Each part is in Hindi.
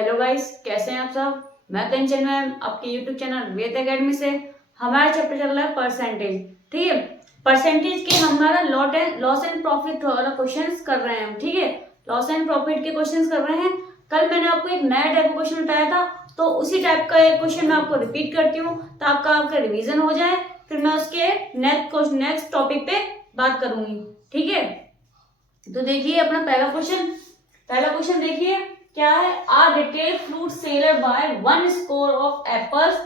हेलो गाइस, कैसे हैं आप सब। मैं कंचन मैम, आपके यूट्यूब चैनल वेद एकेडमी से। हमारा चैप्टर चल रहा है परसेंटेज। ठीक है, परसेंटेज के हमारा लॉस एंड प्रॉफिट वाला क्वेश्चंस कर रहे हैं हम। ठीक है, लॉस एंड प्रॉफिट के क्वेश्चंस कर रहे हैं। कल मैंने आपको एक नया टाइप का क्वेश्चन बताया था, तो उसी टाइप का एक क्वेश्चन मैं आपको रिपीट करती हूँ तो आपका रिवीजन हो जाए। फिर मैं उसके नेक्स्ट टॉपिक पे बात करूंगी। ठीक है, तो देखिए अपना पहला क्वेश्चन देखिए क्या है। A retail fruit seller buy 1 score of apples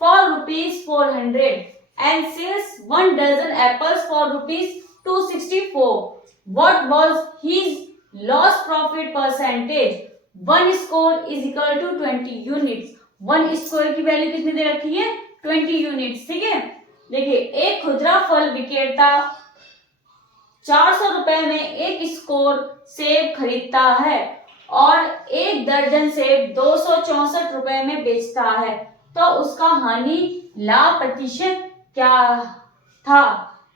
for ₹400 and sales 1 dozen apples for ₹264. What was his loss profit percentage. 1 score is equal to 20 units. 1 score की वैल्यू कितनी दे रखी है? 20 यूनिट्स। ठीक है, देखिए एक खुदरा फल विक्रेता 400 रुपए में एक स्कोर सेब खरीदता है और एक दर्जन सेब 264 रुपए में बेचता है, तो उसका हानि लाभ प्रतिशत क्या था।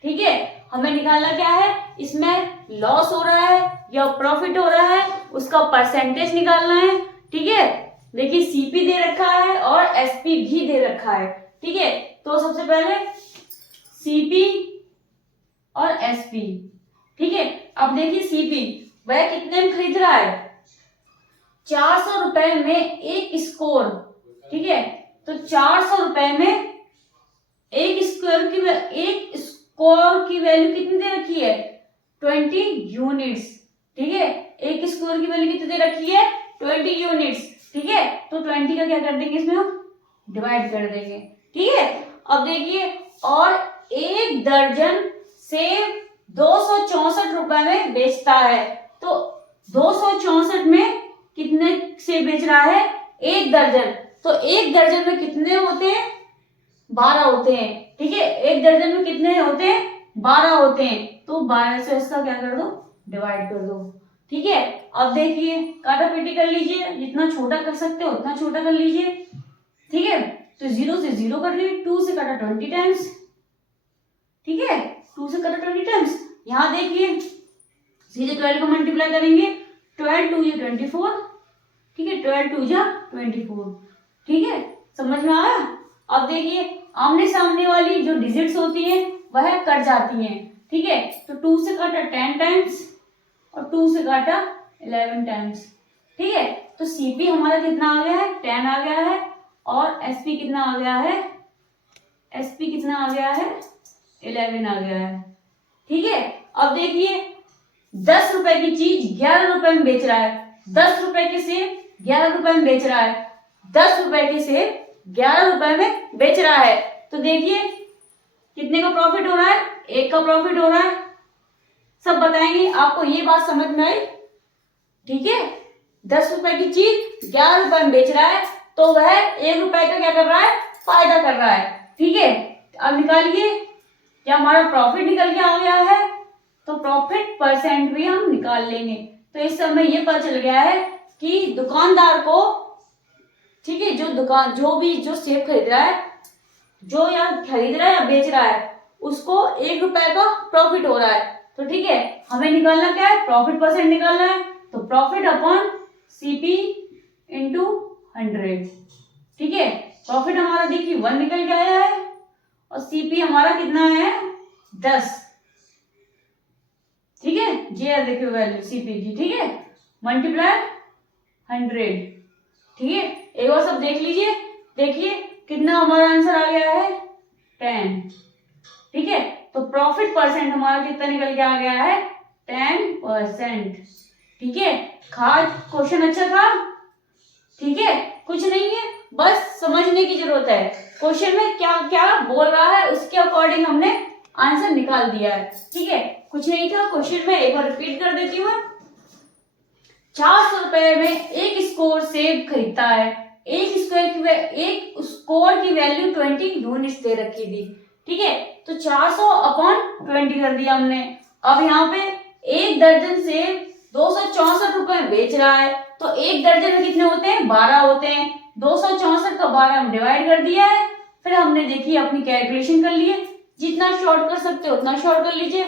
ठीक है, हमें निकालना क्या है, इसमें लॉस हो रहा है या प्रॉफिट हो रहा है, उसका परसेंटेज निकालना है। ठीक है, देखिए सीपी दे रखा है और एसपी भी दे रखा है। ठीक है, तो सबसे पहले सीपी और एसपी। ठीक है, अब देखिए सीपी वह कितने में खरीद रहा है? 400 रुपए में एक स्कोर। ठीक है, तो 400 रुपए में एक स्कोर की वैल्यू कितनी दे रखी है? 20 यूनिट्स। ठीक है, एक स्कोर की वैल्यू कितनी दे रखी है? 20 यूनिट्स। ठीक है, तो 20 का क्या कर देंगे, इसमें हम डिवाइड कर देंगे। ठीक है, अब देखिए और एक दर्जन सेब 264 रुपए में बेचता है, तो 264 में कितने सेब बेच रहा है? एक दर्जन। तो एक दर्जन में कितने होते हैं? 12 होते हैं। ठीक है, एक दर्जन में कितने होते हैं? 12 होते हैं। तो 12 से इसका क्या कर दो, डिवाइड कर दो। ठीक है, अब देखिए काटापीटी कर लीजिए, जितना छोटा कर सकते हो उतना छोटा कर लीजिए। ठीक है, तो 0 से 0 कर लीजिए, 2 से काटा 20 टाइम्स। ठीक है, 2 से कटा 20 टाइम्स। यहां देखिए सीधे 12 को मल्टीप्लाई करेंगे, 12 2 या 24। ठीक है, 12 2 या 24। ठीक है, समझ में आया। अब देखिए आमने सामने वाली जो डिजिट्स होती है वह कट जाती हैं। ठीक है, तो 2 से काटा 10 टाइम्स और 2 से काटा 11 टाइम्स। ठीक है, तो सीपी हमारा कितना आ गया है? 10 आ गया है और एसपी कितना आ गया है? एसपी कितना आ गया है? 11 आ गया है। ठीक है, अब देखिए 10 रुपए की चीज 11 रुपए में बेच रहा है। 10 रुपए के सेब 11 रुपए में बेच रहा है। 10 रुपए के सेब 11 रुपए में बेच रहा है, तो देखिए कितने का प्रॉफिट हो रहा है? 1 का प्रॉफिट हो रहा है। सब बताएंगे आपको, ये बात समझ में आई। ठीक है, 10 रुपए की चीज 11 रुपए में बेच रहा है, तो वह 1 रुपए का क्या कर रहा है? फायदा कर रहा है। ठीक है, अब निकालिए क्या हमारा प्रॉफिट निकल के आ गया है, तो प्रॉफिट परसेंट भी हम निकाल लेंगे। तो इस समय ये पता चल गया है कि दुकानदार को, ठीक है, जो सेब खरीद रहा है, जो या खरीद रहा है या बेच रहा है, उसको 1 रुपए का प्रॉफिट हो रहा है। तो ठीक है, हमें निकालना क्या है? प्रॉफिट परसेंट निकालना है। तो प्रॉफिट अपॉन सीपी इंटू 100। ठीक है, प्रॉफिट हमारा देखिए 1 निकल के आया है और सीपी हमारा कितना है? 10। ठीक है, ये देखिए वैल्यू सीपी की। ठीक है, मल्टीप्लाई 100। ठीक है, एक बार सब देख लीजिए, देखिए कितना हमारा आंसर आ गया है? 10। ठीक है, तो प्रॉफिट परसेंट हमारा कितना निकल के आ गया है? 10%। ठीक है, क्वेश्चन अच्छा था। ठीक है, कुछ नहीं है, बस समझने की जरूरत है। क्वेश्चन में क्या क्या बोल रहा है उसके अकॉर्डिंग हमने आंसर निकाल दिया है। ठीक है, कुछ नहीं था क्वेश्चन में, एक बार रिपीट कर देती हूँ। 400 रुपए में एक स्कोर सेब खरीदता है। एक स्कोर की वैल्यू 20 यूनिट्स दे रखी थी। ठीक है, तो 400 अपॉन 20 कर दिया हमने। अब यहाँ पे एक दर्जन सेब 264 रुपए में बेच रहा है, तो एक दर्जन में कितने होते हैं? 12 होते हैं। 264 का 12 में डिवाइड कर दिया है। फिर हमने देखिए अपनी कैलकुलेशन कर लिए, जितना शॉर्ट कर सकते हो उतना शॉर्ट कर लीजिए।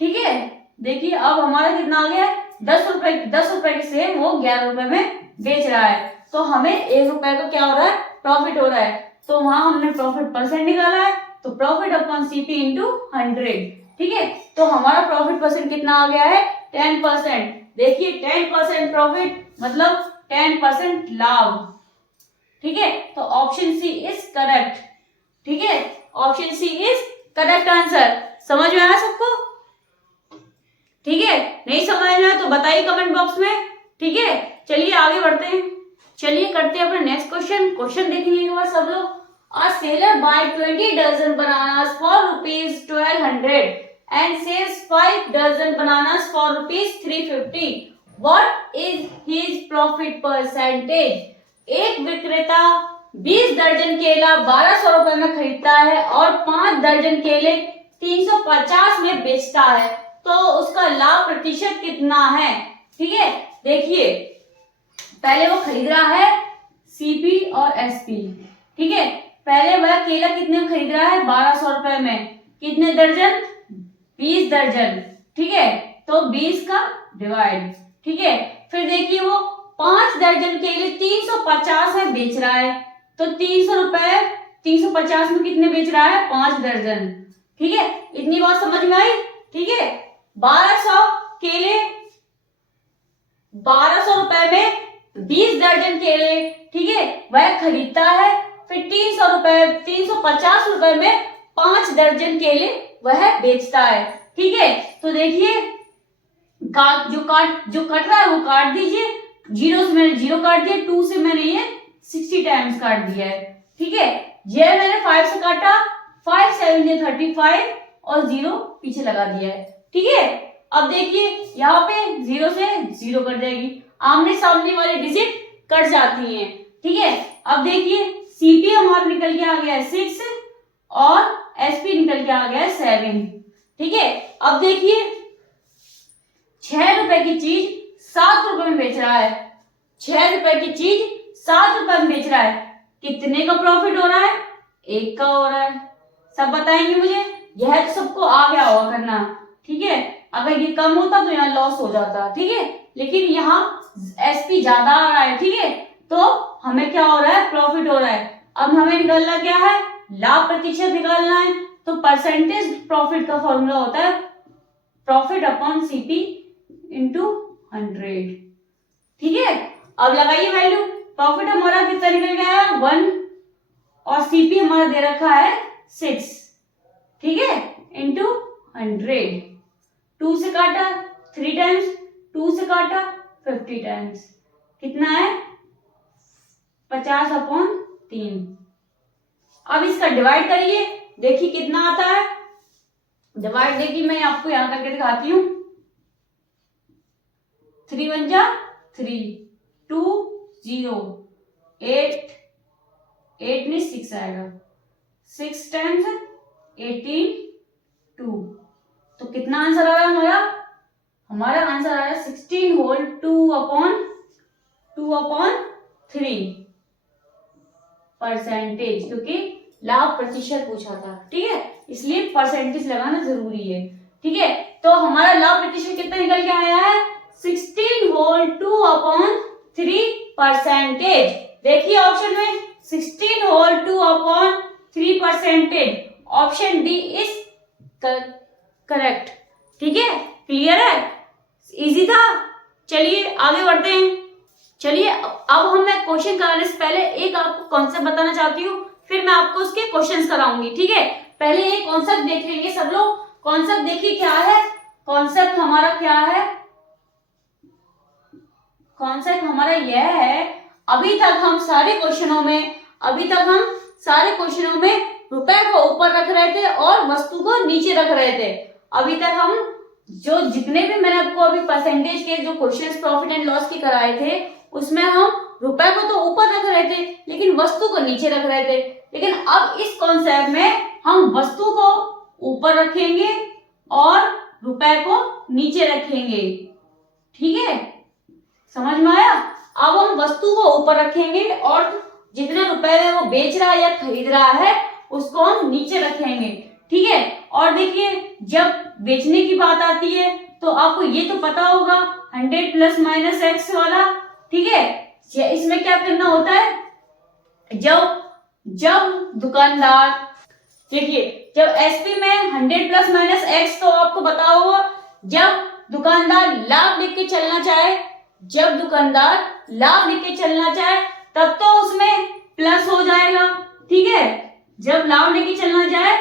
ठीक है, देखिए अब हमारा कितना आ गया है? 10 रुपए के सेम वो 11 रुपए में बेच रहा है, तो हमें 1 रुपए का क्या हो रहा है, प्रॉफिट हो रहा है। तो वहां हमने प्रॉफिट परसेंट निकाला है, तो प्रॉफिट अपॉन सीपी इंटू 100, ठीक है। तो हमारा प्रॉफिट परसेंट कितना आ गया है, 10%। देखिए 10% प्रॉफिट मतलब 10% लाभ, ठीक है। तो ऑप्शन सी इज करेक्ट, ठीक है, option c is correct answer. समझ में आया सबको, ठीक है। नहीं समझ में आया तो बताइए कमेंट बॉक्स में, ठीक है। चलिए आगे बढ़ते हैं, चलिए करते हैं अपना नेक्स्ट क्वेश्चन देखेंगे एक बार सब लोग। A seller buy 20 dozen bananas for rupees 1200 and sells 5 dozen bananas for rupees 350. What is his profit percentage? एक विक्रेता 20 दर्जन केला 1200 रुपए में खरीदता है और 5 दर्जन केले 350 में बेचता है, तो उसका लाभ प्रतिशत कितना है, ठीक है। देखिए पहले वो खरीद रहा है सीपी और एसपी, ठीक है। पहले वह केला कितने में खरीद रहा है, 1200 रुपए में, कितने दर्जन, 20 दर्जन, ठीक है। तो 20 का डिवाइड, ठीक है। फिर देखिए वो 5 दर्जन केले 350 में बेच रहा है, तो 300 रुपए 350 में कितने बेच रहा है, 5 दर्जन, ठीक है। इतनी बात समझ में आई, ठीक है। 1200 केले 1200 रुपए में 20 दर्जन केले, ठीक है, वह खरीदता है। फिर 350 रुपए में 5 दर्जन केले वह बेचता है, ठीक है। तो देखिए जो कट रहा है वो काट दीजिए, 0 से मैंने 0 काट दिया, 2 से मैंने ये 60 टाइम्स काट दिया है, ठीक है। ये मैंने 5 से काटा, 5 7 ये 35 और 0 पीछे लगा दिया है, ठीक है। अब देखिए यहाँ पे 0 से 0 कट जाएगी, आमने सामने वाली डिजिट कट जाती हैं, ठीक है। अब देखिए सीपी हमारा निकल के आ गया है 6 और एसपी निकल के आ गया है 7, ठीक है। अब देखिए 6 रुपए की चीज 7 रुपए में बेच रहा है, 6 रुपए की चीज 7 रुपए में बेच रहा है, कितने का प्रॉफिट हो रहा है, 1 का हो रहा है। सब बताएंगे मुझे, यह तो सबको आ गया होगा करना, ठीक है। अगर ये कम होता तो यहाँ लॉस हो जाता, ठीक है, लेकिन यहाँ एसपी ज्यादा आ रहा है, ठीक है, तो हमें क्या हो रहा है, प्रॉफिट हो रहा है। अब हमें निकालना क्या है, लाभ प्रतिशत निकालना है, तो परसेंटेज प्रॉफिट का फॉर्मूला होता है प्रॉफिट अपॉन सीपी इंटू 100, ठीक है। अब लगाइए वैल्यू, प्रॉफिट हमारा कितना निकल गया है 1 और सीपी हमारा दे रखा है 6, ठीक है, इंटू 100। 2 से काटा 3 टाइम्स, 2 से काटा 50 टाइम्स, कितना है 50/3। अब इसका डिवाइड करिए, देखिए कितना आता है डिवाइड। देखिए मैं आपको यहां करके दिखाती हूँ, 3 1 जा 3, 2 0, 8 नहीं 6 आएगा, 6 टाइम्स 18 2, तो कितना आंसर आ रहा है हमारा आंसर आ रहा है 16 होल 2/3 परसेंटेज, क्योंकि लाभ प्रतिशत पूछा था, ठीक है, इसलिए परसेंटेज लगाना जरूरी है, ठीक है। तो हमारा लाभ प्रतिशत कितना निकल के आया है 16 होल 2/3 परसेंटेज। देखिए ऑप्शन में 16 whole 2/3 percentage, option d is correct, ठीक है। क्लियर है, इजी था। चलिए आगे बढ़ते हैं। चलिए अब हम मैं क्वेश्चन कराने से पहले एक आपको कॉन्सेप्ट बताना चाहती हूँ, फिर मैं आपको उसके क्वेश्चंस कराऊंगी, ठीक है। पहले ये कॉन्सेप्ट देख लेंगे सब लोग। कॉन्सेप्ट देखिए क्या है, कॉन्सेप्ट हमारा क्या है, कॉन्सेप्ट हमारा यह है, अभी तक हम सारे क्वेश्चनों में रुपए को ऊपर रख रहे थे और वस्तु को नीचे रख रहे थे। अभी तक हम जो जितने भी मैंने आपको अभी परसेंटेज के जो क्वेश्चंस प्रॉफिट एंड लॉस के कराए थे, उसमें हम रुपए को तो ऊपर रख रहे थे लेकिन वस्तु को नीचे रख रहे थे। लेकिन अब इस कॉन्सेप्ट में हम वस्तु को ऊपर रखेंगे और रुपए को नीचे रखेंगे, ठीक है, समझ में आया। अब हम वस्तु को ऊपर रखेंगे और जितने रुपए में वो बेच रहा है या खरीद रहा है उसको हम नीचे रखेंगे, ठीक है। और देखिए जब बेचने की बात आती है तो आपको ये तो पता होगा 100 प्लस माइनस एक्स वाला, ठीक है। इसमें क्या करना होता है, जब दुकानदार, देखिए जब एसपी में 100 प्लस माइनस एक्स, तो आपको बताओ जब दुकानदार लाभ लेके चलना चाहे, जब दुकानदार लाभ लेके चलना चाहे तब तो उसमें प्लस हो जाएगा, ठीक है। जब लाभ लेके चलना चाहे,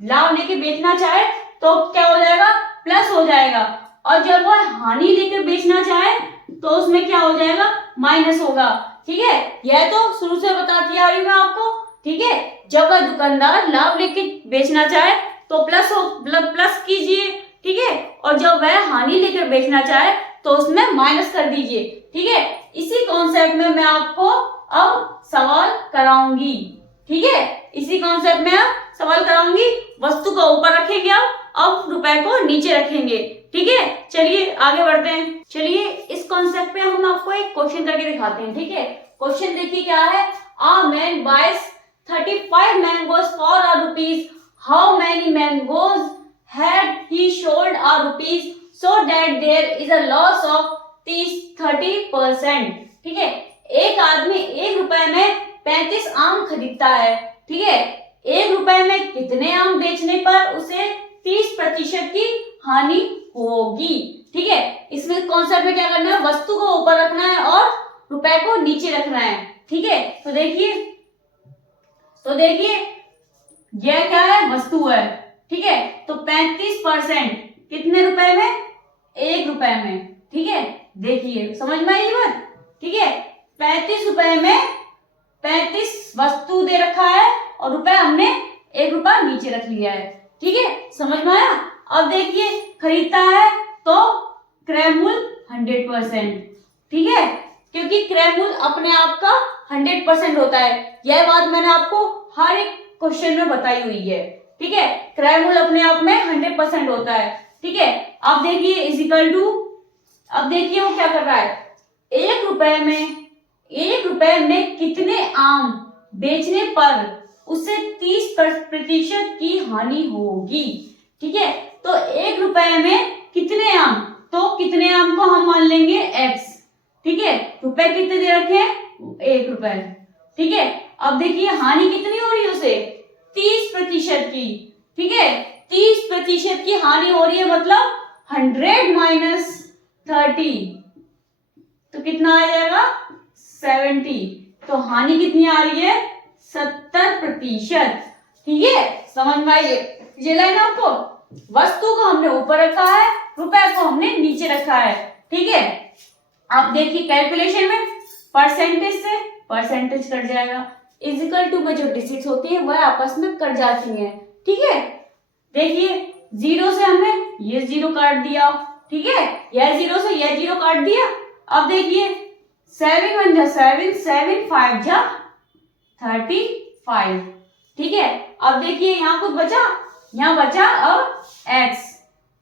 लाभ लेके बेचना चाहे तो क्या हो जाएगा, प्लस हो जाएगा। और जब वह हानि लेके बेचना चाहे तो उसमें क्या हो जाएगा, माइनस होगा, ठीक है। यह तो शुरू से बताती आ रही हूं मैं आपको, ठीक है। जब वह दुकानदार लाभ लेके बेचना चाहे तो प्लस कीजिए, ठीक है। और जब वह हानि लेकर बेचना चाहे तो उसमें माइनस कर दीजिए, ठीक है। इसी कॉन्सेप्ट में मैं आपको अब सवाल कराऊंगी, ठीक है। इसी कॉन्सेप्ट में अब सवाल कराऊंगी। वस्तु को ऊपर रखेंगे, अब रुपए को नीचे रखेंगे, ठीक है। चलिए आगे बढ़ते हैं। चलिए इस कॉन्सेप्ट पे हम आपको एक क्वेश्चन करके दिखाते हैं, ठीक है। क्वेश्चन देखिए क्या है, a man buys 35 mangoes for a rupees, how many mangoes had he sold a rupees, so that there is a loss of 30%, ठीक है। एक आदमी 1 रुपए में 35 आम खरीदता है, ठीक है। 1 रुपए में कितने आम बेचने पर उसे 30% की हानि होगी, ठीक है। इसमें कॉन्सेप्ट में क्या करना है, वस्तु को ऊपर रखना है और रुपए को नीचे रखना है, ठीक है। तो देखिए यह क्या है, वस्तु है, ठीक है। तो 35% कितने रुपए में, 1 रुपए में, ठीक है। देखिए समझ में आई बात, ठीक है। 35 रुपए में 35 वस्तु दे रखा है और रुपए हमने 1 रुपया नीचे रख लिया है, ठीक है। समझ में आया। अब देखिए खरीदता है तो क्रय मूल्य 100%, ठीक है, क्योंकि क्रय मूल्य अपने आप का 100% होता है। यह बात मैंने आपको हर एक क्वेश्चन में बताई हुई है, ठीक है। क्रय मूल्य अपने आप में 100% होता है, ठीक है। अब देखिए इजिकल टू, अब देखिए वो क्या कर रहा है, 1 रुपए में कितने आम बेचने पर उसे 30% की हानि होगी, ठीक है। तो 1 रुपए में कितने आम, तो कितने आम को हम मान लेंगे x, ठीक है। रुपए कितने दे रखे हैं, 1 रुपए, ठीक है। अब देखिए हानि कितनी हो रही है उसे, 30% की, ठीक है। 30% की हानि हो रही है, मतलब 100 माइनस 30 तो कितना आ जाएगा, 70। तो हानि कितनी आ रही है, 70%, ठीक है। समझ में आई ये लाइन आपको। वस्तु को हमने ऊपर रखा है, रुपए को हमने नीचे रखा है, ठीक है। आप देखिए कैलकुलेशन में परसेंटेज से परसेंटेज कट जाएगा, इजिकल टू में जो डिजिट्स होती है वह आपस में कट जाती हैं, ठीक है। देखिए 0 से हमने ये 0 काट दिया, ठीक है। यह 0 से यह 0 काट दिया। अब देखिए 7 1 जा 7, 7 5 जा 35, ठीक है। अब देखिए यहाँ कुछ बचा, यहाँ बचा अब x,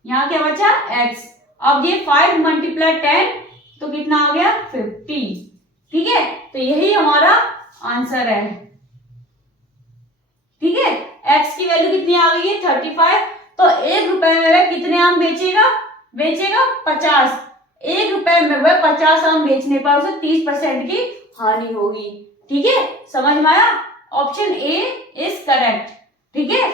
यहाँ क्या बचा x। अब ये 5 मल्टीप्लाई 10 तो कितना आ गया, 50, ठीक है। तो यही हमारा आंसर है, ठीक है। x की वैल्यू कितनी आ गई है, 35। तो 1 रुपए में वह कितने आम बेचेगा, 50। 1 रुपए में वह 50 आम बेचने पर उसे 30% की हानि होगी, ठीक है। समझ में आया। ऑप्शन ए इज करेक्ट, ठीक है।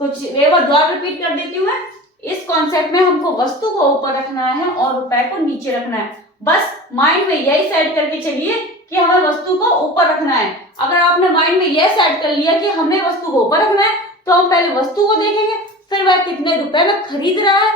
कुछ एक बार दोबारा रिपीट कर देती हूँ मैं। इस कॉन्सेप्ट में हमको वस्तु को ऊपर रखना है और रुपए को नीचे रखना है। बस माइंड में यही सेट करके चलिए कि हमें वस्तु को ऊपर रखना है। अगर आपने माइंड में यह सेट कर लिया कि हमें वस्तु को ऊपर रखना है, तो हम पहले वस्तु को देखेंगे, फिर वह कितने रुपए में खरीद रहा है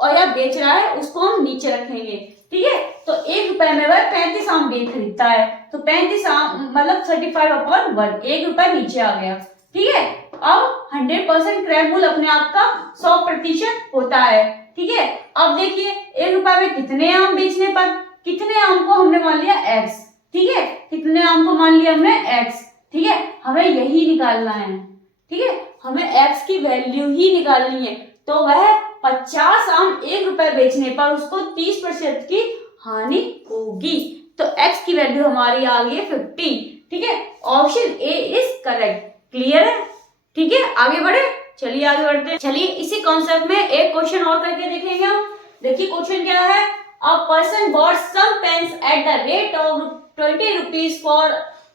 और या बेच रहा है उसको हम नीचे रखेंगे, ठीक है। तो 1 रुपए में वह 35 आम खरीदता है, तो 35 आम मतलब 35/1, 1 रुपए नीचे आ गया, ठीक है। अब 100% क्रय मूल्य अपने आप का 100% होता है, ठीक है। अब देखिए 1 रुपए में कितने आम बेचने पर, कितने आम को हमने मान लिया x, ठीक है। कितने आम को मान लिया हमने x, ठीक है। हमें यही निकालना है, ठीक है। हमें x की वैल्यू ही निकालनी है। तो वह 50 आम 1 रुपए बेचने पर उसको 30% की हानि होगी। तो x की वैल्यू हमारी आ गई है 50, ठीक है। Option A is correct. Clear है, ठीक है। आगे बढ़े, चलिए आगे बढ़ते हैं। चलिए इसी कॉन्सेप्ट में एक क्वेश्चन और करके देखेंगे हम। देखिए क्वेश्चन क्या है, a person bought some pens at the rate of 20 rupees for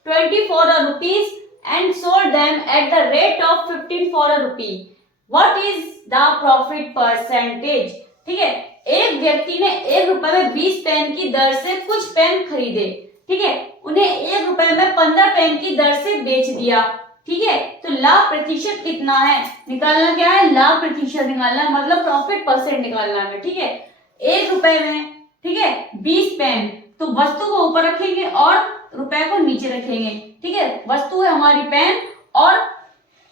24 rupees and sold them at the rate of 15 for a rupee. What is the profit percentage? ठीक है, एक व्यक्ति ने 1 रुपए में 20 पेन की दर से कुछ पेन खरीदे, ठीक है, उन्हें 1 रुपए में 15 पेन की दर से बेच दिया, ठीक है, तो लाभ प्रतिशत कितना है निकालना, क्या है, लाभ प्रतिशत निकालना है, मतलब प्रॉफिट परसेंट निकालना है, ठीक है। 1 रुपए में, ठीक है, 20 पेन, तो वस्तु को ऊपर रखेंगे और रुपए को नीचे रखेंगे, ठीक है, वस्तु है हमारी पेन और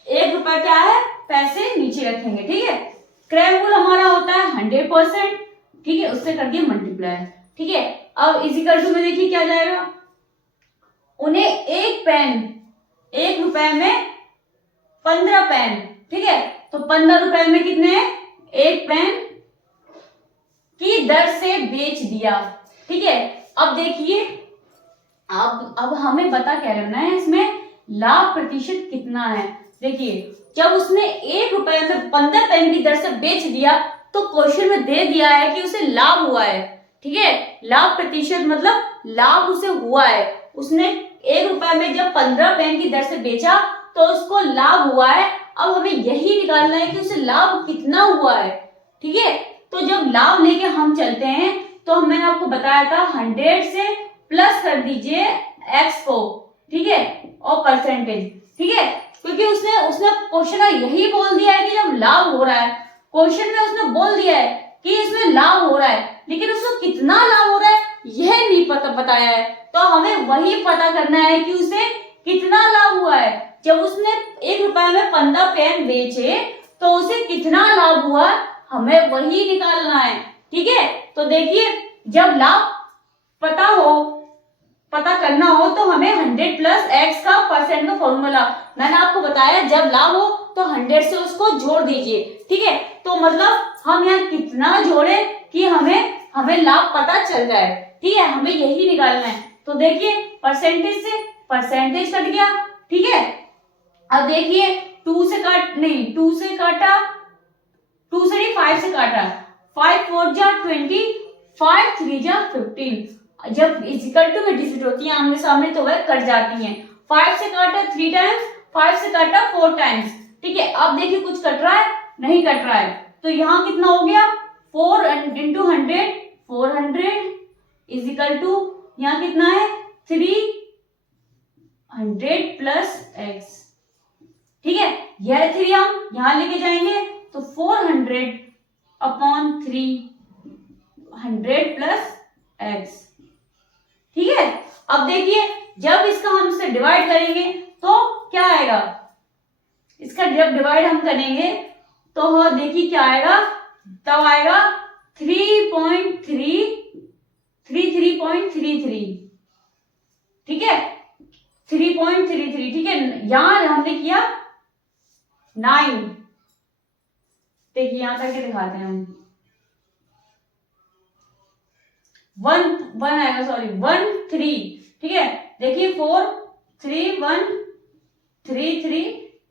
1 रुपए क्या है, पैसे नीचे रखेंगे, ठीक है। क्रय मूल्य हमारा होता है 100%, ठीक है, उससे कर दिया मल्टीप्लाई, ठीक है। अब इजिकल टू में देखिए क्या जाएगा, उन्हें एक पेन 1 रुपए में 15 पेन, ठीक है, तो 15 रुपए में कितने, एक पेन की दर से बेच दिया, ठीक है। अब देखिए, अब हमें पता क्या करना है, इसमें लाभ प्रतिशत कितना है। देखिए, जब उसने 1 रुपए में 15 पेन की दर से बेच दिया तो क्वेश्चन में दे दिया है कि उसे लाभ हुआ है, ठीक है, लाभ प्रतिशत मतलब लाभ उसे हुआ है, उसने 1 रुपए में जब 15 पेन की दर से बेचा तो उसको लाभ हुआ है। अब हमें यही निकालना है कि उसे लाभ कितना हुआ है, ठीक है। तो जब लाभ लेके हम चलते हैं तो मैंने आपको बताया था 100 से प्लस कर दीजिए x को, ठीक है, और परसेंटेज, ठीक है, क्योंकि उसने क्वेश्चन में यही बोल दिया है कि जब लाभ हो रहा है, क्वेश्चन में उसने बोल दिया है कि इसमें लाभ हो रहा है, लेकिन उसको कितना लाभ हो रहा है यह नहीं पता बताया है, तो हमें वही पता करना है कि उसे कितना लाभ हुआ है। जब उसने 1 रुपए में 15 पेन बेचे तो उसे कितना लाभ हुआ, हमें वही निकालना है, ठीक है। तो देखिए, जब लाभ पता करना हो तो हमें 100 प्लस x का परसेंट का फॉर्मूला मैंने आपको बताया, जब लाभ हो तो 100 से उसको जोड़ दीजिए, ठीक है। तो मतलब हम यहाँ कितना जोड़े कि हमें लाभ पता चल जाए, ठीक है, हमें यही निकालना है। तो देखिए, परसेंटेज से परसेंटेज कट गया, ठीक है। अब देखिए 2 से काटा, 5 से काटा, 5 4 जा 20, 5 3 जा 15, जब इक्वल टू में डिजिट होती है आमने सामने तो वह कट जाती हैं। 5 से काटा 3 टाइम्स, 5 से काटा 4 टाइम्स, ठीक है। अब देखिए कुछ कट रहा है, नहीं कट रहा है, तो यहाँ कितना हो गया, 4 इंटू 100, 400 इज इक्वल टू यहाँ कितना है, 300 प्लस x, ठीक है। यह 3 हम यहाँ लेके जाएंगे तो 400 अपॉन 300 प्लस x, ठीक है। अब देखिए, जब इसका हम इसे डिवाइड करेंगे तो क्या आएगा, इसका जब डिवाइड हम करेंगे तो देखिए क्या आएगा, तब आएगा 3.33, ठीक है, 3.33, ठीक है। यहां हमने किया 9, देखिए यहां करके दिखाते हैं हम, 1 आएगा, सॉरी 1 3, ठीक है। देखिए 4 3 1 3 3,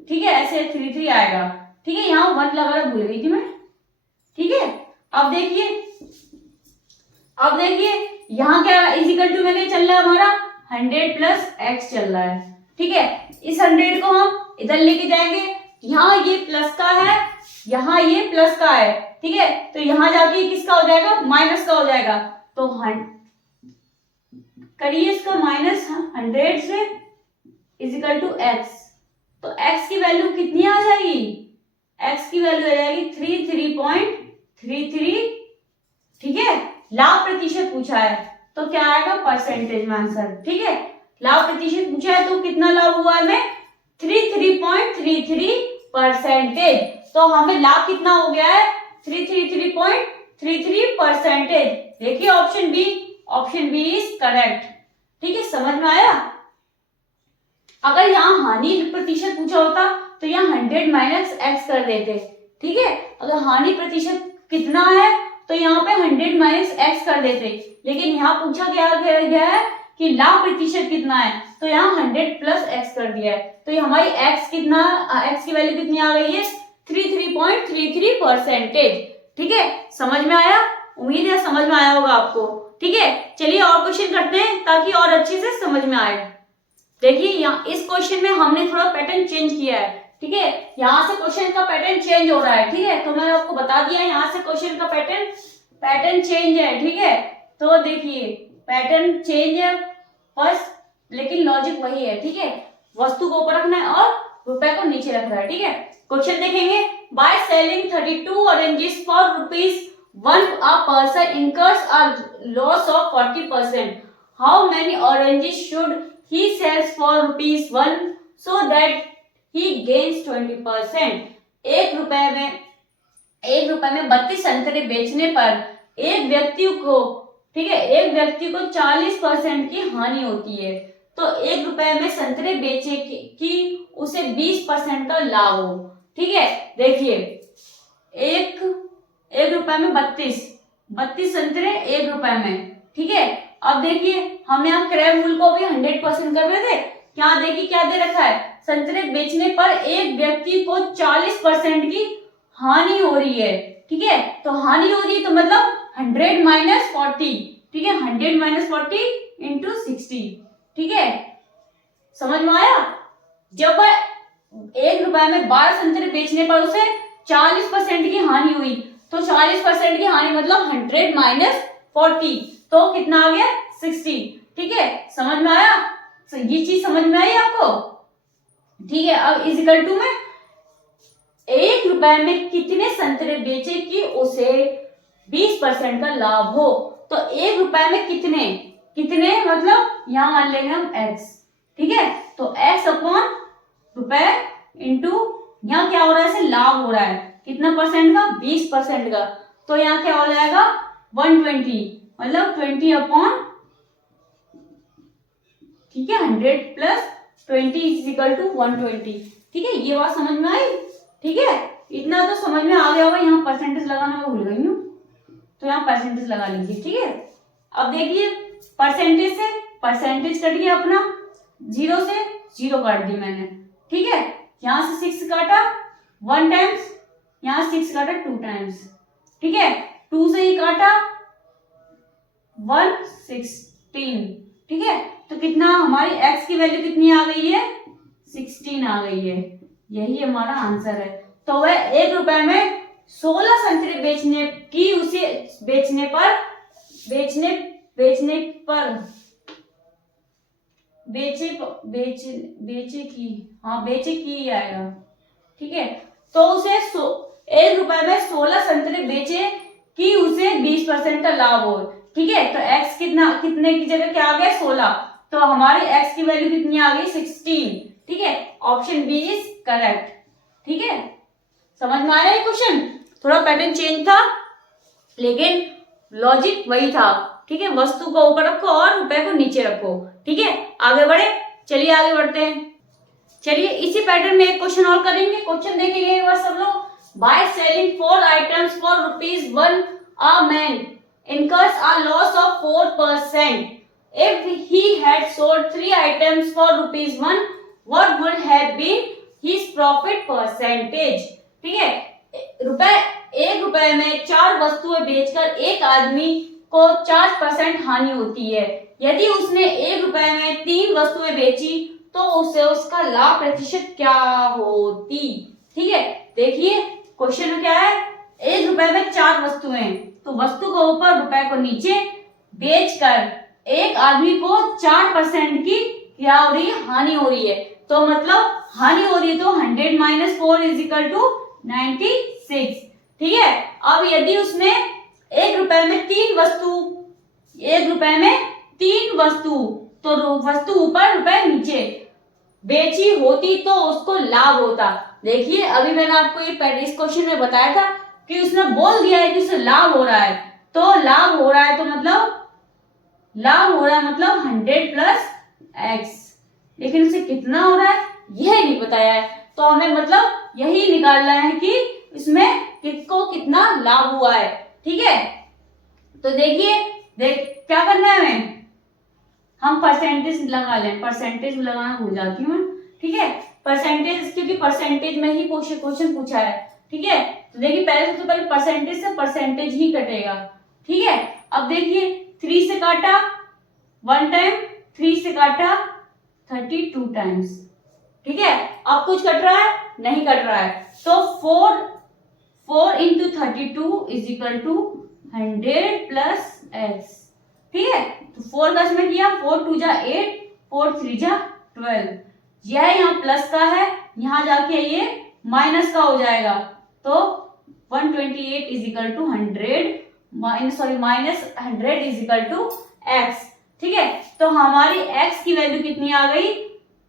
ठीक है, ऐसे 3 3 आएगा, ठीक है। यहाँ 1 लगाना भूल गई थी मैं, ठीक है। अब देखिए यहाँ क्या इक्वल टू में क्या चल रहा है हमारा, 100 प्लस x चल रहा है, ठीक है। इस 100 को हम इधर लेके जाएंगे, यहाँ ये प्लस का है, यहाँ ये प्लस का है, ठीक है, तो यहाँ जाके किसका हो जाएगा, माइनस का हो जाएगा, तो करिए इसका माइनस 100 से इज इक्वल टू x, तो x की वैल्यू कितनी आ जाएगी, x की वैल्यू आ जाएगी 33.33, ठीक है। लाभ प्रतिशत पूछा है तो क्या आएगा, परसेंटेज में आंसर, ठीक है। लाभ प्रतिशत पूछा है तो कितना लाभ हुआ है, 33.33%, तो हमें लाभ कितना हो गया है, 333.33%। देखिए ऑप्शन बी इज करेक्ट, ठीक है, समझ में आया। अगर यहाँ हानि प्रतिशत पूछा होता तो यहाँ 100 माइनस x कर देते, ठीक है। अगर हानि प्रतिशत कितना है तो यहाँ पे 100 माइनस x कर देते, लेकिन यहाँ पूछा गया है कि लाभ प्रतिशत कितना है, तो यहाँ 100 प्लस x कर दिया है, तो ये हमारी x की वैल्यू कितनी आ गई है, 33.33%, ठीक है, समझ में आया। उम्मीद है समझ में आया होगा आपको। ठीक है, चलिए और क्वेश्चन करते हैं ताकि और अच्छे से समझ में आए। देखिए यहाँ इस क्वेश्चन में हमने थोड़ा पैटर्न चेंज किया है। ठीक है, यहाँ से क्वेश्चन का पैटर्न चेंज हो रहा है। ठीक है, तो मैंने आपको बता दिया यहाँ से क्वेश्चन का पैटर्न चेंज है। ठीक है, तो देखिए पैटर्न चेंज है फर्स्ट, लेकिन लॉजिक वही है। ठीक है, वस्तु को ऊपर रखना है और रुपए को नीचे रखना है। ठीक है, क्वेश्चन देखेंगे। By selling 32 oranges for ₹1 a person incurs a loss of 40%. How many oranges should he sells for ₹1 so that he gains 20%? एक रुपए में 32 संतरे बेचने पर एक व्यक्ति को, ठीक है, एक व्यक्ति को 40% की हानि होती है। तो एक रुपए में संतरे बेचे कि उसे 20% का लाभ हो। ठीक है, देखिए एक रुपए में 32 संतरे एक रुपए में। ठीक है, अब देखिए हम यहाँ क्रय मूल्य को भी 100% कर रहे थे। क्या देखिए क्या दे रखा है, संतरे बेचने पर एक व्यक्ति को 40% की हानि हो रही है। ठीक है, तो हानि हो रही है तो मतलब 100 माइनस 40। ठीक है, 100 माइनस 40 इंटू 60। ठीक है, समझ में आया। जब एक रुपए में 12 संतरे बेचने पर उसे 40% की हानि हुई, तो 40% की हानि मतलब 100 माइनस 40, तो कितना आ गया 60। ठीक है, समझ में आया, तो ये चीज समझ में आई आपको। ठीक है, अब इजिकल टू में एक रुपए में कितने संतरे बेचे कि उसे 20% का लाभ हो। तो एक रुपए में कितने मतलब यहाँ मान लेंगे हम x। ठीक है, तो x अपॉन रुपए इंटू यहाँ क्या हो रहा है, इसे लाभ हो रहा है कितना परसेंट का, 20% का। तो यहाँ क्या हो जाएगा 120, मतलब 20 अपॉन, ठीक है, 100 प्लस 20 इज इक्वल टू 120। ठीक है, ये बात समझ में आई। ठीक है, इतना तो समझ में आ गया होगा। यहाँ परसेंटेज लगाना मैं भूल गई हूँ, तो यहाँ परसेंटेज लगा लीजिए। ठीक है, अब देखिए परसेंटेज से परसेंटेज कट गया अपना, 0 से 0 काट दी मैंने। ठीक है, यहाँ से 6 काटा 1 टाइम्स, यहाँ 6 काटा 2 टाइम्स। ठीक है, 2 से ही काटा 116। ठीक है, तो कितना हमारी x की वैल्यू कितनी आ गई है, 16 आ गई है। यही हमारा आंसर है। तो वह एक रुपए में 16 संतरे बेचने की उसे बेचे की आएगा। ठीक है, तो उसे एक रुपए में 16 संतरे बेचे कि उसे 20% का लाभ हो। ठीक है, तो x कितने की जगह क्या आ गया 16, तो हमारी x की वैल्यू कितनी आ गई 16। ठीक है, ऑप्शन बी इज करेक्ट। ठीक है, समझ में आया ये क्वेश्चन। थोड़ा पैटर्न चेंज था लेकिन लॉजिक वही था। ठीक है, वस्तु को ऊपर रखो और रुपए को नीचे रखो। ठीक है, आगे बढ़े, चलिए आगे बढ़ते हैं। चलिए इसी पैटर्न में एक क्वेश्चन और करेंगे। क्वेश्चन देखेंगे एक बार सब लोग। By selling 4 items for ₹1 a man incurs a loss of 4%. If he had sold 3 items for ₹1, what would have been his profit percentage? ठीक है, एक रुपए में 4 वस्तुएं बेचकर एक आदमी को 4% हानि होती है। यदि उसने एक रुपए में 3 वस्तुएं बेची तो उसे उसका लाभ प्रतिशत क्या होती। ठीक है, देखिए क्वेश्चन में क्या है, एक रुपए में 4 वस्तुएं, तो वस्तु को ऊपर रुपए को नीचे बेचकर एक आदमी को 4% की क्या हो रही है, हानि हो रही है। तो मतलब हानि हो रही है तो 100 माइनस 4 इज इक्वल टू 96। ठीक है, अब यदि उसने एक रुपए में 3 वस्तु, तो वस्तु ऊपर रुपए नीचे बेची होती तो उसको लाभ होता। देखिए अभी मैंने आपको ये इस क्वेश्चन में बताया था कि उसने बोल दिया है कि उसे लाभ हो रहा है, तो लाभ हो रहा है तो मतलब 100 प्लस x, लेकिन उसे कितना हो रहा है यह नहीं बताया है। तो हमें मतलब यही निकालना है कि इसमें किसको कितना लाभ हुआ है। ठीक है, तो देखिए क्या करना है हमें, हम परसेंटेज लगा लें, परसेंटेज लगाना भूल जाती हूँ। ठीक है, परसेंटेज, क्योंकि परसेंटेज में ही क्वेश्चन पूछा है। ठीक है, तो देखिए पहले सबसे पहले परसेंटेज से परसेंटेज ही कटेगा, ठीक है। अब देखिए 3 से काटा 1 टाइम, 3 से काटा 32 टाइम्स, ठीक है। अब कुछ कट रहा है? नहीं कट रहा है, तो 4 into 32 is equal to 100 plus x, ठीक है। तो 4 का इसमें किया, 4 2 जा 8, 4 3 जा 12, यह यहाँ प्लस का है, यहाँ जाके ये माइनस का हो जाएगा, तो 128 is equal to 100 minus 100 is equal to x, ठीक है। तो हमारी एक्स की वैल्यू कितनी आ गई?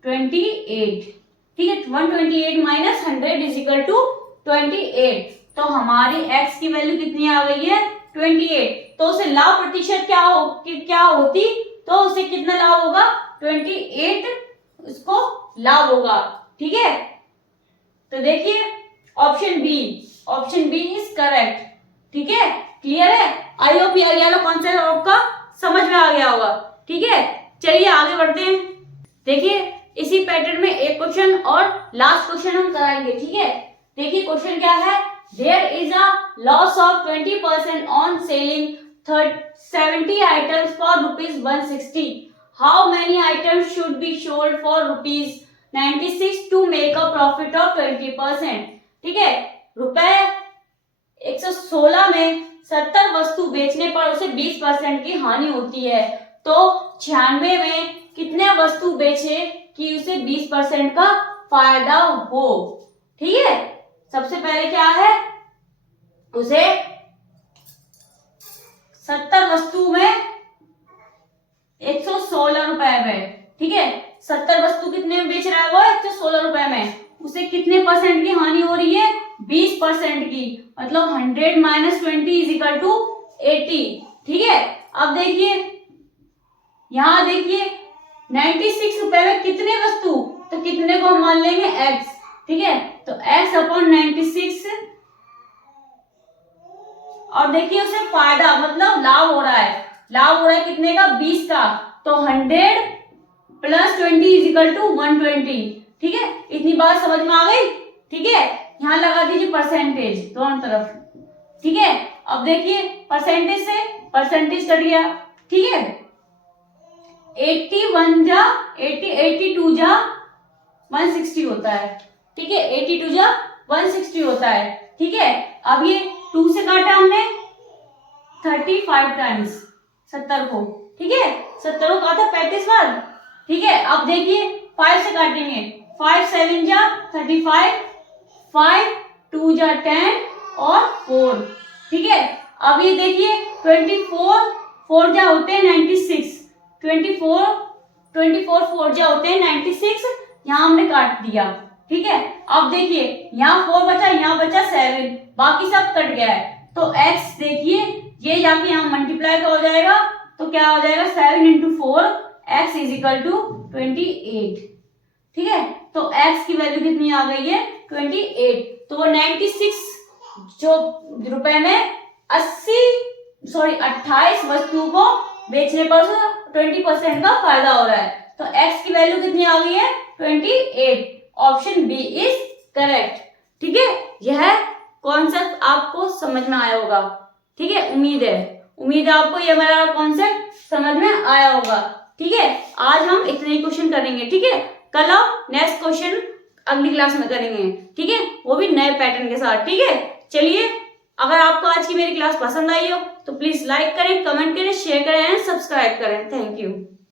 28, ठीक है। 128 माइनस 100 इज इक्वल टू 28, तो हमारी एक्स की वैल्यू कितनी आ गई है? 28। तो उसे लाभ प्रतिशत क्या होती? तो उसे कितना लाभ होगा? 28 उसको लाभ होगा, ठीक है। तो देखिए ऑप्शन बी इज करेक्ट, ठीक है। क्लियर है? आई होप ये वाला कॉन्सेप्ट आपका समझ में आ गया होगा, ठीक है। चलिए आगे बढ़ते हैं। देखिए इसी पैटर्न में एक क्वेश्चन और लास्ट क्वेश्चन हम कराएंगे, ठीक है। देखिए क्वेश्चन क्या है? There is a loss of 20% on selling 70 items for ₹160. How many items should be sold for ₹96 to make a profit of 20%, ठीक है। रुपए 116 में 70 वस्तु बेचने पर उसे 20% की हानि होती है, तो 96 में कितने वस्तु बेचे कि उसे 20% का फायदा हो, ठीक है। सबसे पहले क्या है? उसे 70 वस्तु में 116 रुपए में, ठीक है। 70 वस्तु कितने में बेच रहा है वो? 116 रुपए में। उसे कितने परसेंट की हानि हो रही है? 20% की, मतलब 100 माइनस 20 इज इक्वल टू 80, ठीक है। अब देखिए यहां देखिए 96 रुपए में कितने वस्तु, तो कितने को हम मान लेंगे x, ठीक है। तो x अपॉन 96, और देखिए उसे फायदा मतलब लाभ हो रहा है, कितने का? 20 का, तो 100 प्लस 20 इज इक्वल टू 120, ठीक है। इतनी बात समझ में आ गई, ठीक है। यहां लगा दीजिए परसेंटेज दोनों तरफ, ठीक है। अब देखिए परसेंटेज से परसेंटेज कट गया, ठीक है। 82 जा 160 होता है, ठीक है। 82 जा 160 होता है, ठीक है। अब ये 2 से काटा हमने 35 टाइम्स 70 को, ठीक है। 70 को काटा 35 बार, ठीक है। अब देखिए 5 से काटेंगे, 5 7 जा 35, 5 2 जा 10 और 4, ठीक है। अब ये देखिए 24 4 जा होते हैं 96, 24 4 जा होते हैं 96, यहाँ हमने काट दिया, ठीक है। अब देखिए यहाँ 4 बचा, यहाँ बचा 7, बाकी सब कट गया है, तो x देखिए ये जाके यहाँ मल्टीप्लाई का हो जाएगा, तो क्या हो जाएगा? 7 into 4 x is equal to 28, ठीक है। तो x की वैल्यू कितनी आ गई है? 28, तो वो 96 जो रुपए में 28 वस्तुओं को बेचने पर 20% का फायदा हो रहा है, तो x की वैल्यू कितनी आ गई है? 28। ऑप्शन बी इज करेक्ट, ठीक है। यह कॉन्सेप्ट आपको समझ में आया होगा, ठीक है। उम्मीद है आपको यह वाला कॉन्सेप्ट समझ में आया होगा, ठीक है। आज हम इतने ही क्वेश्चन करेंगे, ठीक है। कल हम नेक्स्ट क्वेश्चन अगली क्लास में करेंगे, ठीक है, वो भी नए पैटर्न के साथ, ठीक है। चलिए अगर आपको आज की मेरी क्लास पसंद आई हो तो प्लीज लाइक करें, कमेंट करें, शेयर करें एंड सब्सक्राइब करें। Thank you.